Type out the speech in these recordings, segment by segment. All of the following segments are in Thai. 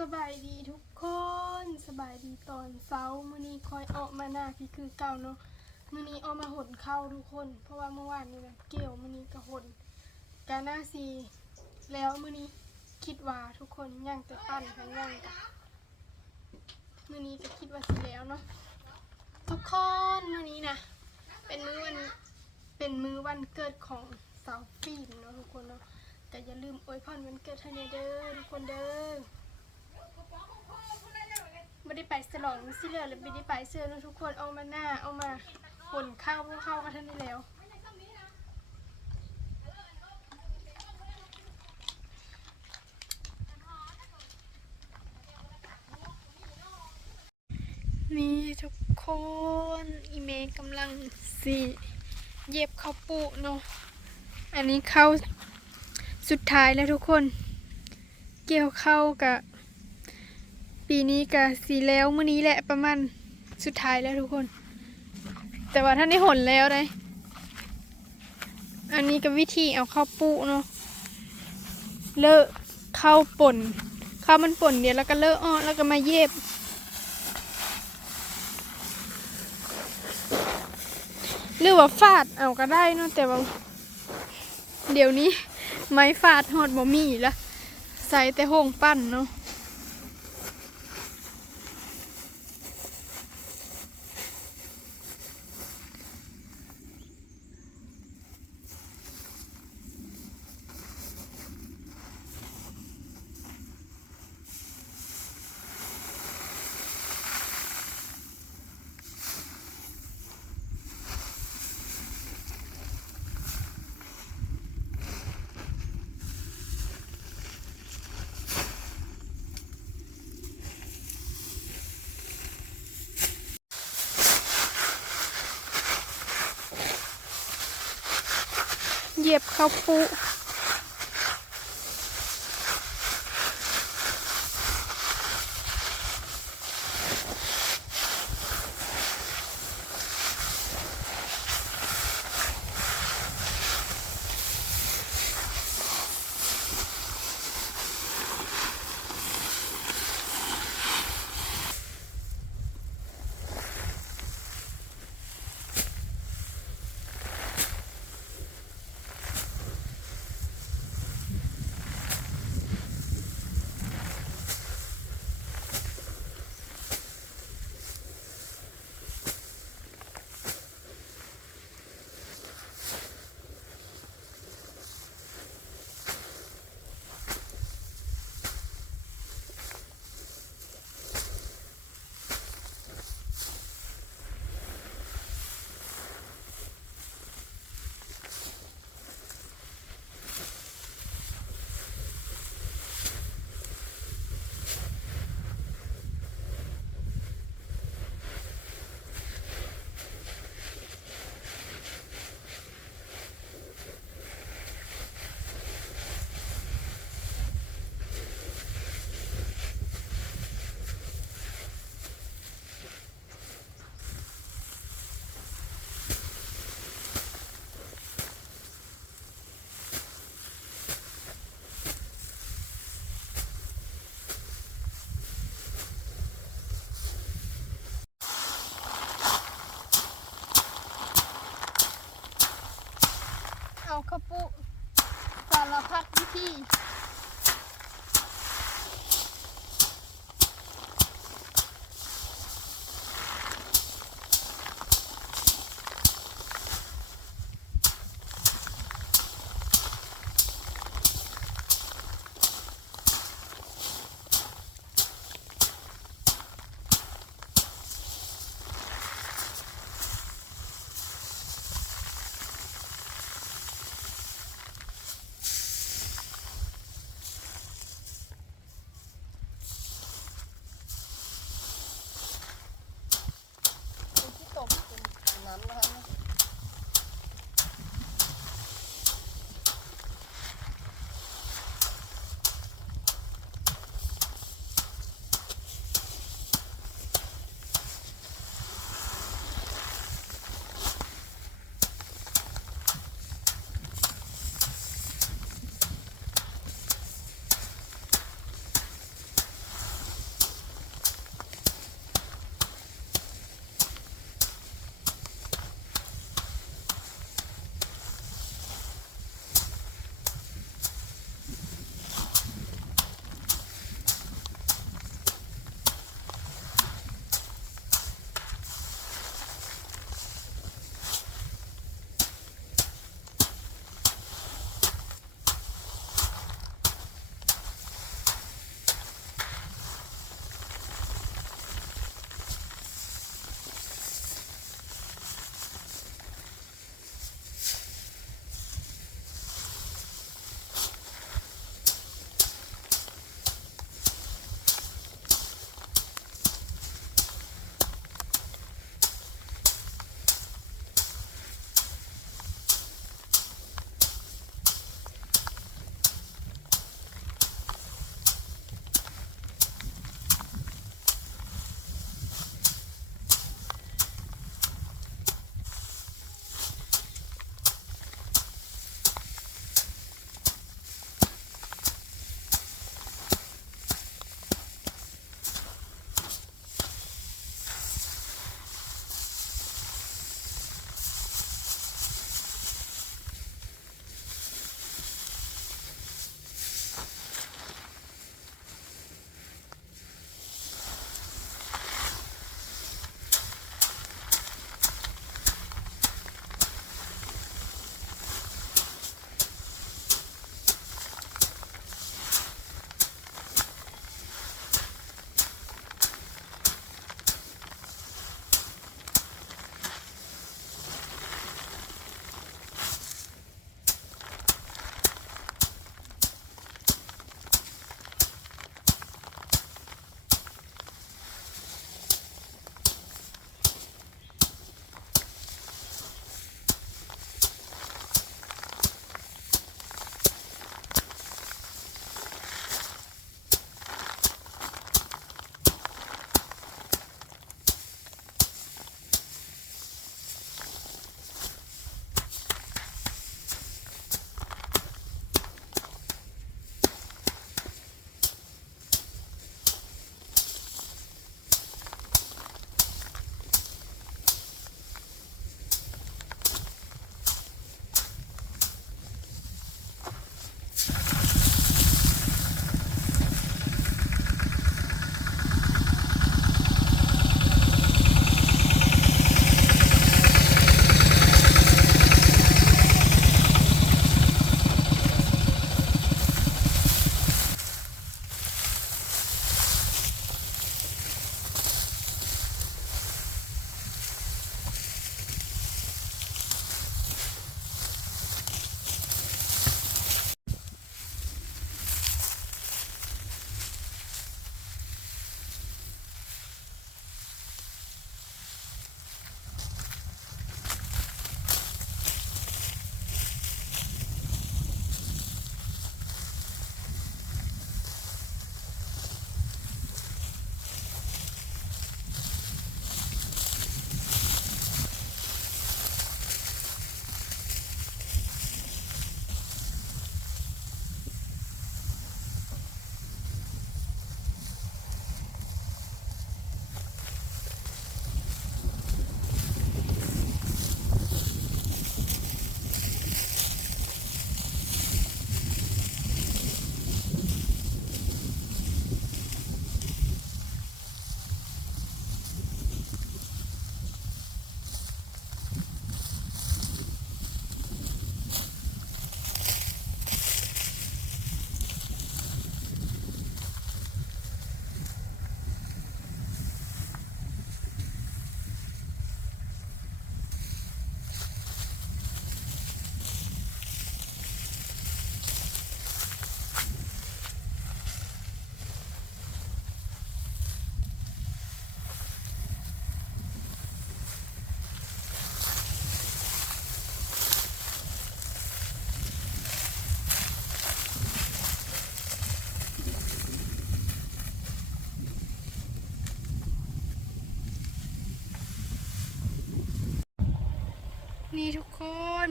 สบายดีทุกคนสบายดีตอนเช้ามื้อนี้คอยออกมาหน้าพี่คือเก่าเนาะมื้อนี้ออกมาหนเข้าทุกคน เพราะว่าเมื่อวานนี้นะเกี่ยวมื้อนี้ก็หนกาหน้าซีแล้วมื้อนี้คิดว่าทุกคนย่างแต่ปั้นกันย่างกันมื้อนี้ก็คิดว่าสิแล้วเนาะทุกคนมื้อนี้นะเป็นมื้อวันเป็นมื้อวันเกิดของสาวฟิล์มเนาะทุกคนเนาะแต่อย่าลืมอวยพรวันเกิดให้แน่เด้อทุกคนเด้อ ไม่ได้ไปสลองสิเหลือเลยไม่ได้ไปเสื้อนะทุกคนเอามาหน้าเอามาขนข้าวพวกข้าวกันท่านนี้แล้วนี่ทุกคนอีเมย์กำลังสีเย็บข้าวปุเนาะอันนี้เข้าสุดท้ายแล้วทุกคน เกี่ยวข้าวกับ ปีนี้ก็สีแล้วมื้อนี้แหละประมาณสุดท้ายแล้วทุกคน แต่ว่าท่านได้หนแล้วได้อันนี้ก็วิธีเอาข้าวปุเนาะเลอะข้าวป่นข้าวมันป่นเดียวแล้วก็เลอะอ้อแล้วก็มาเย็บหรือว่าฟาดเอาก็ได้เนาะแต่ว่า เดี๋ยวนี้ไม้ฟาดหอดบ่มีละใส่แต่โฮงปั้นเนาะ เหยียบข้าวปุ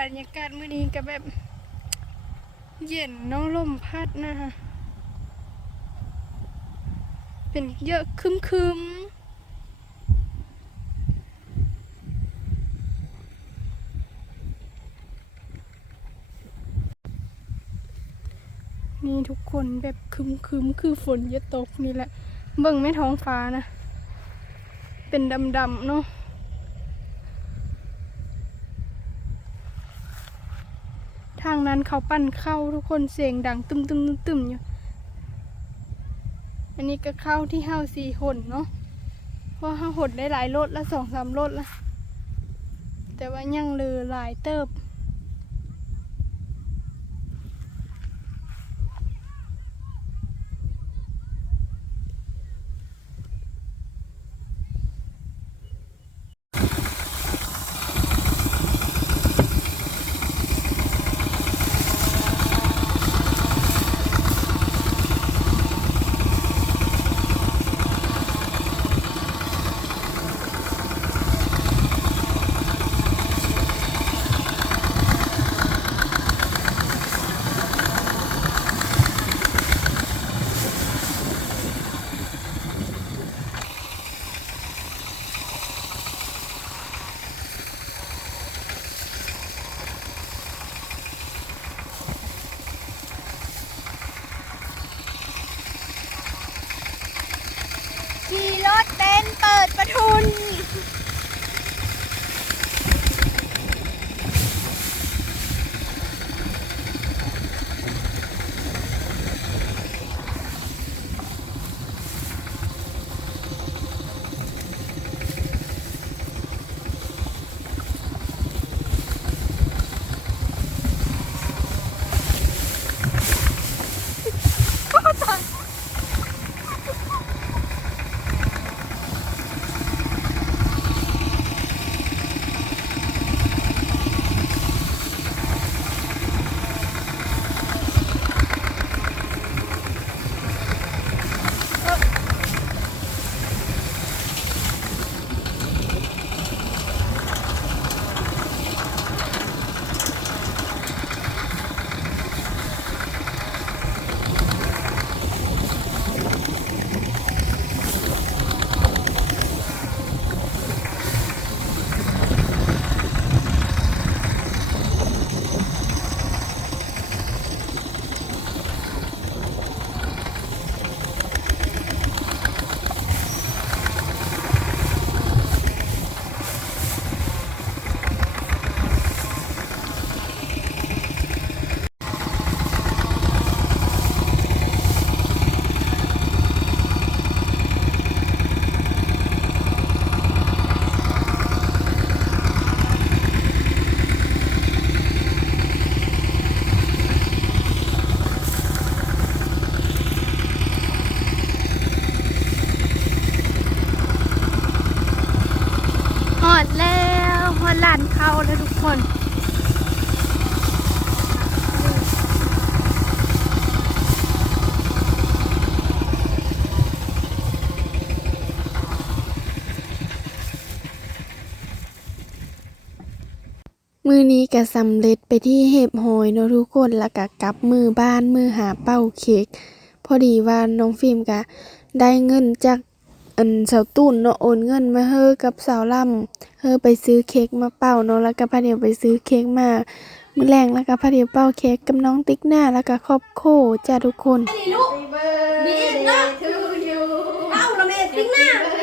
บรรยากาศมื้อนี้ก็แบบ เย็นน้องลมพัดนะคะเป็นเยอะคึมคึมนี่ทุกคนแบบคึมคึมคือฝนจะตกนี่แหละ เบิ่งแม่ท้องฟ้านะ เป็นดำๆเนาะ ทาง นั้นเขาปั่นเข้าทุกคนเสียงดังตึมตึมตึมตึมอยู่ อันนี้ก็เข้าที่ห้าสี่หนเนาะ เพราะห้าหดได้หลายรถละสองสามรถละ แต่ว่ายังเลือหลายเติบ มือนี้ก็สำเร็จไปที่เห็บหอยเนาะทุกคนแล้วก็กลับมือบ้านมือหาเป้าเค้กพอดีว่าน้องฟิล์มก็ได้เงินจากอันสาวตุ่นเนาะโอนเงินมาเฮอกับสาวล่ำเฮอไปซื้อเค้กมาเป้าเนาะแล้วก็พาเดียวไปซื้อเค้กมามื้อแรงแล้วก็พาเดียวเป้าเค้กกับน้องติ๊กหน้าแล้วก็ครอบโคจ้าทุกคนเนาะเอ้าเราเมติ้งหน้า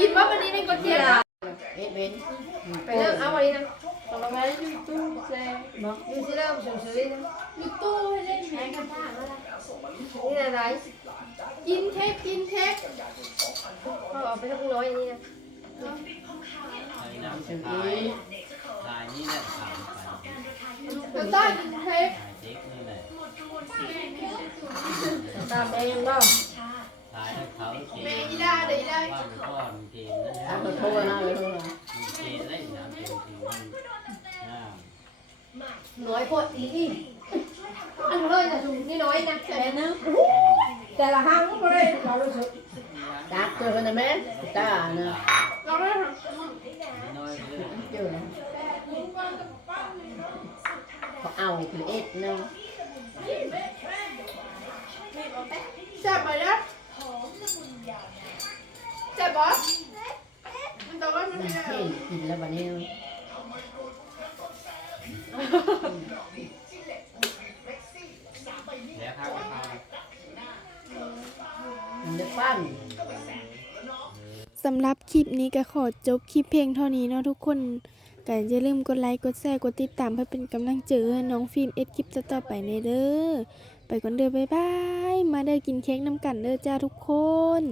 กินว่าวันนี้ในกดเทียนไปเริ่มเอาวันนี้นะของเราไว้อยู่ตู้แซ่บอกอยู่ที่เริ่มเฉยๆนะอยู่ตู้ให้เล่นแหแม่มกันบ้านแล้วนี่อะไรกินเทปกินเทปเขาเอาไปสักร้อยอันนี้นะน้ำเดี๋ยวทายนี้ทายนี่แหละทายไปแล้วต้านเทปทายเด็กนี่แหละตามเองบ่ ทายให้เขาเกเมณย์ฑ์อีดาเดี๋ยวอีดาว่าก้อนเกณฑ์นะตามมาโทรนะเลยมันเกณฑ์ได้น้ำเกณฑ์ถึงมันน้น้อยโพดอีอีอันเลยแต่ถุงนี่น้อยนะแต่นึงแต่ละห้างก็ได้เรารู้สึกจักเจอกันนะแม่ตานะเราได้ทน้อยเรื่องเจอเขาเอาคือเอ็ดเนาะแซ่บไหมนะ แซ่บปะมันต้องว่ามันมันไม่ได้เท่กินแล้ววันนี้แล้วข้าวกะเพรามันจะปั้นสำหรับคลิปนี้ก็ขอจบคลิปเพียงเท่านี้เนาะทุกคนก็อย่าลืมกดไลค์ กดแชร์ กดติดตามเพื่อเป็นกำลังใจให้น้องฟิล์มเอ็ดคลิปต่อๆไปในเด้อไป ก่อนเด้อบ๊ายบาย มาเด้อกินเค้กน้ำกันเด้อจ้าทุกคน